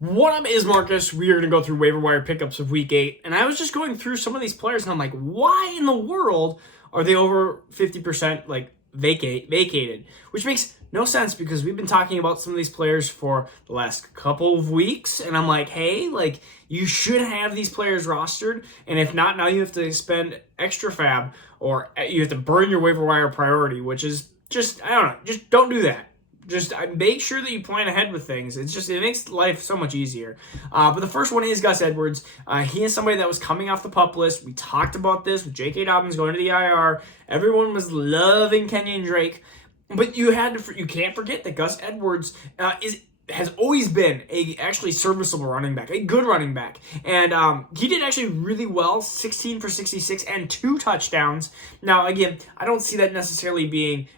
What up is Marcus. We are going to go through waiver wire pickups of week 8. And I was just going through some of these players and I'm like, why in the world are they over 50% vacated? Which makes no sense because we've been talking about some of these players for the last couple of weeks. And I'm like, hey, you should have these players rostered. And if not, now you have to spend extra fab or you have to burn your waiver wire priority, which is just, I don't know, just don't do that. Just make sure that you plan ahead with things. It makes life so much easier. But the first one is Gus Edwards. He is somebody that was coming off the PUP list. We talked about this with J.K. Dobbins going to the IR. Everyone was loving Kenyon Drake. But you can't forget that Gus Edwards has always been a actually serviceable running back, a good running back. And he did actually really well, 16 for 66 and 2 touchdowns. Now, again, I don't see that necessarily being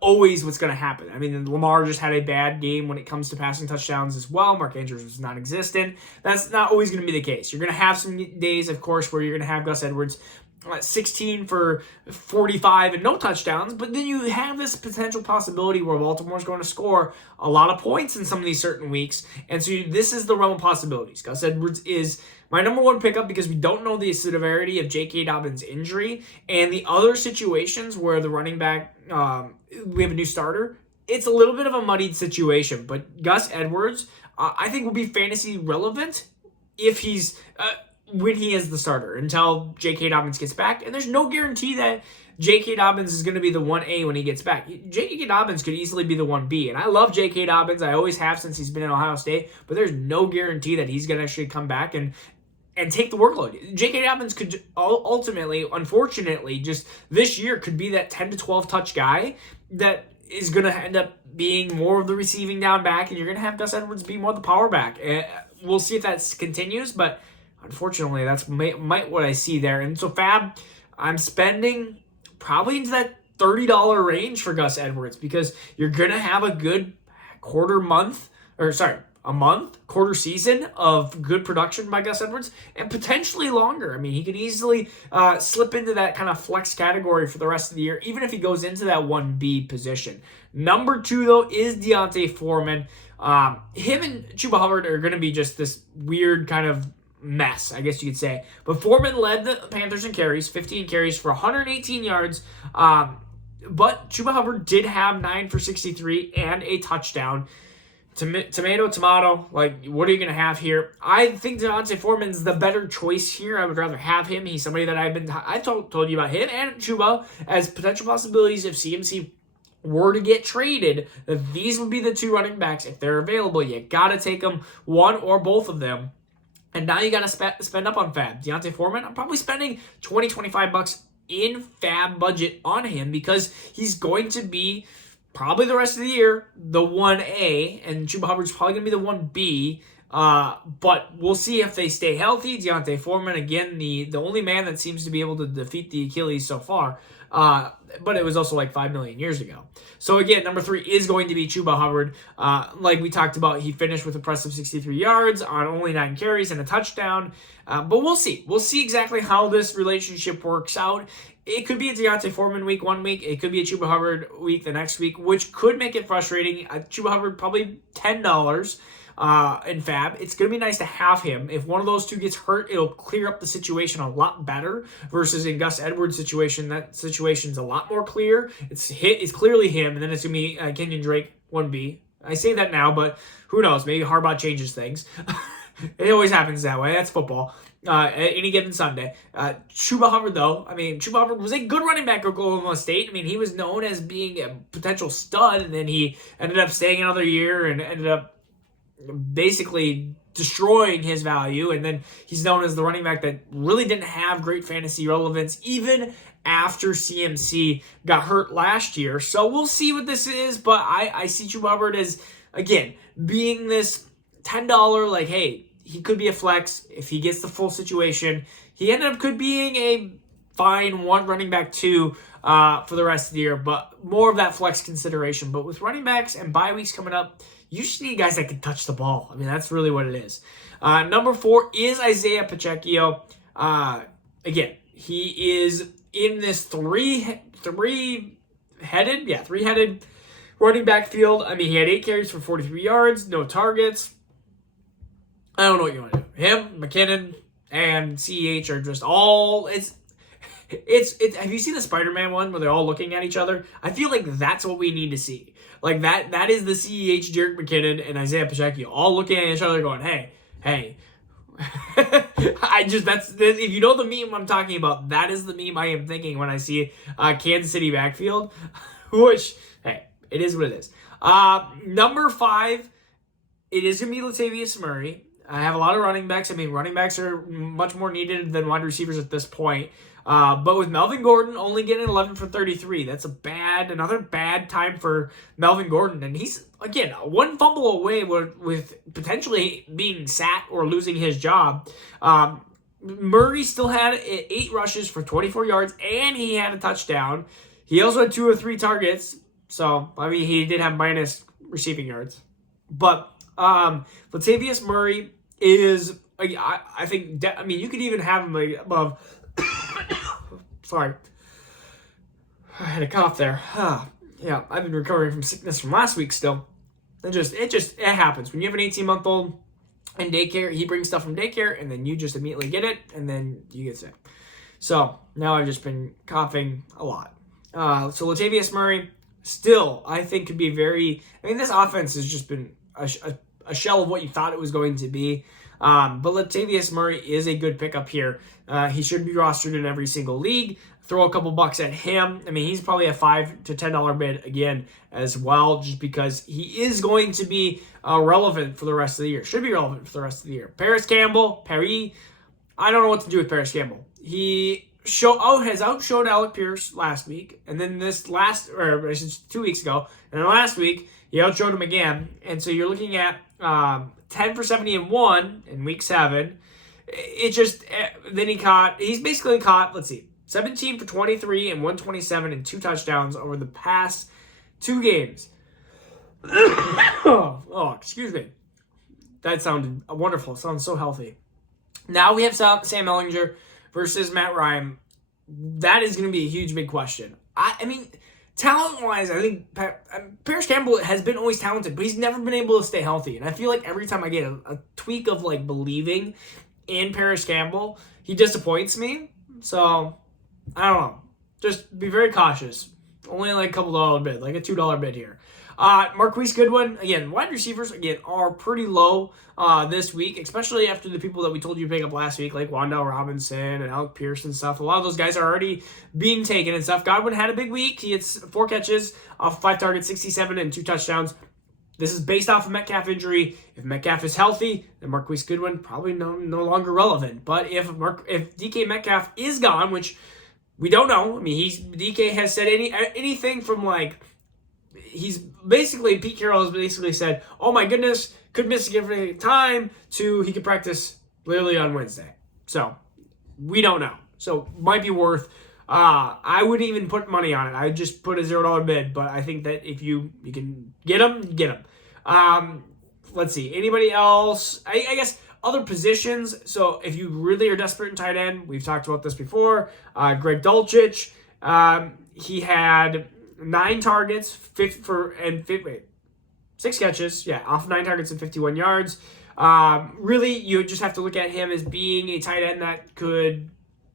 always what's going to happen. I mean, Lamar just had a bad game when it comes to passing touchdowns as well. Mark Andrews was non-existent. That's not always going to be the case. You're going to have some days, of course, where you're going to have Gus Edwards 16 for 45 and no touchdowns, but then you have this potential possibility where Baltimore's going to score a lot of points in some of these certain weeks, and so this is the realm of possibilities. Gus Edwards is my number one pickup because we don't know the severity of J.K. Dobbins' injury and the other situations where the running back, we have a new starter. It's a little bit of a muddied situation, but Gus Edwards, I think will be fantasy relevant if he's when he is the starter until J.K. Dobbins gets back. And there's no guarantee that J.K. Dobbins is going to be the 1A when he gets back. J.K. Dobbins could easily be the 1B. And I love J.K. Dobbins. I always have since he's been in Ohio State. But there's no guarantee that he's going to actually come back and take the workload. J.K. Dobbins could ultimately, unfortunately, just this year could be that 10 to 12 touch guy that is going to end up being more of the receiving down back. And you're going to have Gus Edwards be more the power back. We'll see if that continues, but unfortunately, that's might what I see there. And so fab, I'm spending probably into that $30 range for Gus Edwards because you're going to have a good quarter season of good production by Gus Edwards and potentially longer. I mean, he could easily slip into that kind of flex category for the rest of the year, even if he goes into that 1B position. Number 2, though, is D'Onta Foreman. Him and Chuba Hubbard are going to be just this weird kind of mess, I guess you could say. But Foreman led the Panthers in carries, 15 carries for 118 yards. But Chuba Hubbard did have 9 for 63 and a touchdown. Tomato, what are you going to have here? I think D'Onta Foreman's the better choice here. I would rather have him. He's somebody that I told you about him and Chuba as potential possibilities if CMC were to get traded. These would be the 2 running backs if they're available. You got to take them, one or both of them. And now you got to spend up on fab. D'Onta Foreman, I'm probably spending $20-25 in fab budget on him because he's going to be probably the rest of the year the 1A, and Chuba Hubbard's probably going to be the 1B. But we'll see if they stay healthy. D'Onta Foreman, again, the only man that seems to be able to defeat the Achilles so far. But it was also like 5 million years ago. So again, number 3 is going to be Chuba Hubbard. Like we talked about, he finished with impressive 63 yards on only 9 carries and a touchdown. But we'll see. We'll see exactly how this relationship works out. It could be a D'Onta Foreman week one week. It could be a Chuba Hubbard week the next week, which could make it frustrating. Chuba Hubbard probably $10. In fab. It's going to be nice to have him. If one of those 2 gets hurt, it'll clear up the situation a lot better versus in Gus Edwards' situation. That situation's a lot more clear. It's clearly him, and then it's going to be Kenyon Drake 1B. I say that now, but who knows? Maybe Harbaugh changes things. It always happens that way. That's football. Any given Sunday. Chuba Hubbard, though, Chuba Hubbard was a good running back at Oklahoma State. He was known as being a potential stud, and then he ended up staying another year and ended up basically destroying his value, and then he's known as the running back that really didn't have great fantasy relevance even after CMC got hurt last year. So we'll see what this is, but I see Chuba Hubbard as, again, being this $10, hey, he could be a flex if he gets the full situation. He ended up being a fine 1 running back 2 for the rest of the year, but more of that flex consideration. But with running backs and bye weeks coming up, you just need guys that can touch the ball. That's really what it is. Number 4 is Isaiah Pacheco. Again, he is in this three-headed running back field. He had 8 carries for 43 yards, no targets. I don't know what you want to do. Him, McKinnon, and CEH are just all it's. Have you seen the Spider-Man one where they're all looking at each other? I feel like that's what we need to see. Like that is the CEH, Jerick McKinnon, and Isaiah Pacheco all looking at each other going, hey. If you know the meme I'm talking about, that is the meme I am thinking when I see Kansas City backfield, which, hey, it is what it is. Number 5, it is going to be Latavius Murray. I have a lot of running backs. I mean, running backs are much more needed than wide receivers at this point. But with Melvin Gordon only getting 11 for 33, that's another bad time for Melvin Gordon. And he's, again, one fumble away with potentially being sat or losing his job. Murray still had 8 rushes for 24 yards, and he had a touchdown. He also had 2 or 3 targets. So, I mean, he did have minus receiving yards. But Latavius Murray is, I think, you could even have him above. Sorry. I had a cough there. Yeah, I've been recovering from sickness from last week still. It happens. When you have an 18-month-old in daycare, he brings stuff from daycare, and then you just immediately get it, and then you get sick. So, now I've just been coughing a lot. So, Latavius Murray, still, I think could be this offense has just been a shell of what you thought it was going to be. But Latavius Murray is a good pickup here. He should be rostered in every single league. Throw a couple bucks at him. I mean, he's probably a $5 to $10 bid again as well, just because he is going to be relevant for the rest of the year. Should be relevant for the rest of the year. Paris Campbell, I don't know what to do with Paris Campbell. He has outshowed Alec Pierce last week, and then 2 weeks ago, and then last week he outshowed him again. And so you're looking at 10 for 71 in week 7. He's basically caught, 17 for 23 and 127 and 2 touchdowns over the past 2 games. Excuse me. That sounded wonderful. It sounds so healthy. Now we have Sam Ehlinger versus Matt Ryan. That is going to be a huge, big question. I mean, talent-wise, I think Paris Campbell has been always talented, but he's never been able to stay healthy. And I feel like every time I get a tweak of believing in Paris Campbell, he disappoints me. So, I don't know. Just be very cautious. Only a couple dollar bid, a $2 bid here. Marquise Goodwin, again, wide receivers, are pretty low this week, especially after the people that we told you to pick up last week, like Wan'Dale Robinson and Alec Pierce and stuff. A lot of those guys are already being taken and stuff. Godwin had a big week. He had 4 catches off 5 targets, 67 and 2 touchdowns. This is based off of Metcalf injury. If Metcalf is healthy, then Marquise Goodwin probably no longer relevant. But if DK Metcalf is gone, which we don't know. I mean, DK has said anything from he's basically, Pete Carroll has basically said, oh my goodness, could miss significant time, to he could practice literally on Wednesday. So we don't know. So might be worth. I wouldn't even put money on it. I would just put a $0 bid. But I think that if you can get them, get them. Let's see. Anybody else? I guess other positions. So if you really are desperate in tight end, we've talked about this before. Greg Dulcich. He had 9 targets, 6 catches. Yeah, off 9 targets and 51 yards. Really, you just have to look at him as being a tight end that could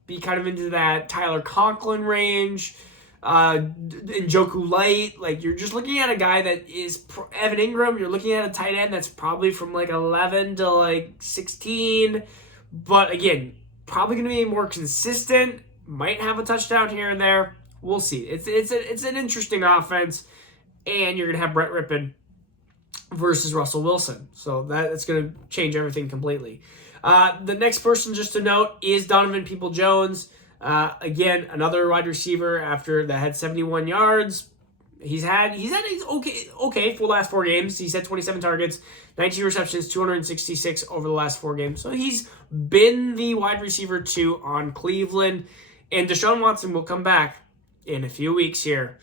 be kind of into that Tyler Conklin range, Njoku Light. You're just looking at a guy that is Evan Ingram. You're looking at a tight end that's probably from 11 to 16. But again, probably going to be more consistent. Might have a touchdown here and there. We'll see. It's an interesting offense, and you're going to have Brett Rippon versus Russell Wilson. So that's going to change everything completely. The next person just to note is Donovan Peoples-Jones. Again, another wide receiver that had 71 yards. He's okay for the last 4 games. He's had 27 targets, 19 receptions, 266 over the last 4 games. So he's been the wide receiver 2 on Cleveland. And Deshaun Watson will come back in a few weeks here.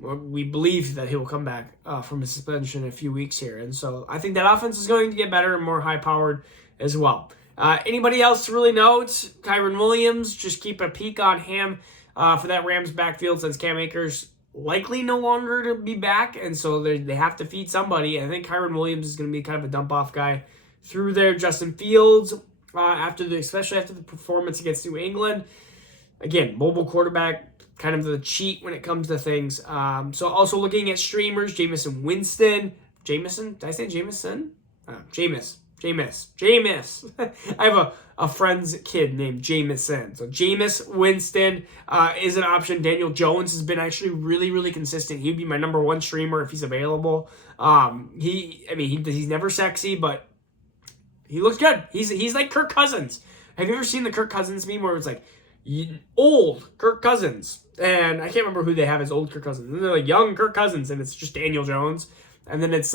We believe that he will come back from his suspension in a few weeks here. And so I think that offense is going to get better and more high-powered as well. Anybody else to really note? Kyron Williams, just keep a peek on him for that Rams backfield, since Cam Akers likely no longer to be back, and so they have to feed somebody. I think Kyron Williams is going to be kind of a dump-off guy through there. Justin Fields, especially after the performance against New England. Again, mobile quarterback, kind of the cheat when it comes to things. So also looking at streamers, Jameis Winston. Jameson? Did I say Jameson? Jameis. I have a friend's kid named Jameson. So Jameis Winston is an option. Daniel Jones has been actually really, really consistent. He'd be my number one streamer if he's available. He's never sexy, but he looks good. He's like Kirk Cousins. Have you ever seen the Kirk Cousins meme where it's like old Kirk Cousins? And I can't remember who they have as old Kirk Cousins. And they're like young Kirk Cousins, and it's just Daniel Jones. And then it's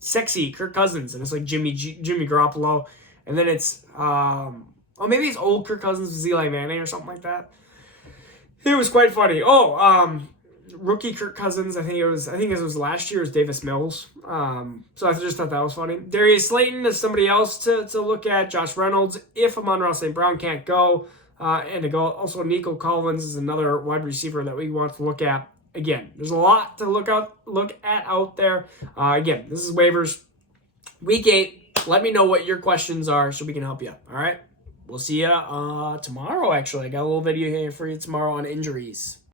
sexy Kirk Cousins, and it's like Jimmy Garoppolo. And then it's maybe it's old Kirk Cousins with Eli Manning or something like that. It was quite funny. Rookie Kirk Cousins, I think it was last year's Davis Mills. So I just thought that was funny. Darius Slayton is somebody else to look at. Josh Reynolds, if Amon-Ra St. Brown can't go. And to go. Also, Nico Collins is another wide receiver that we want to look at. Again, there's a lot to look at out there. Again, this is waivers. Week 8. Let me know what your questions are so we can help you. All right? We'll see you tomorrow, actually. I got a little video here for you tomorrow on injuries.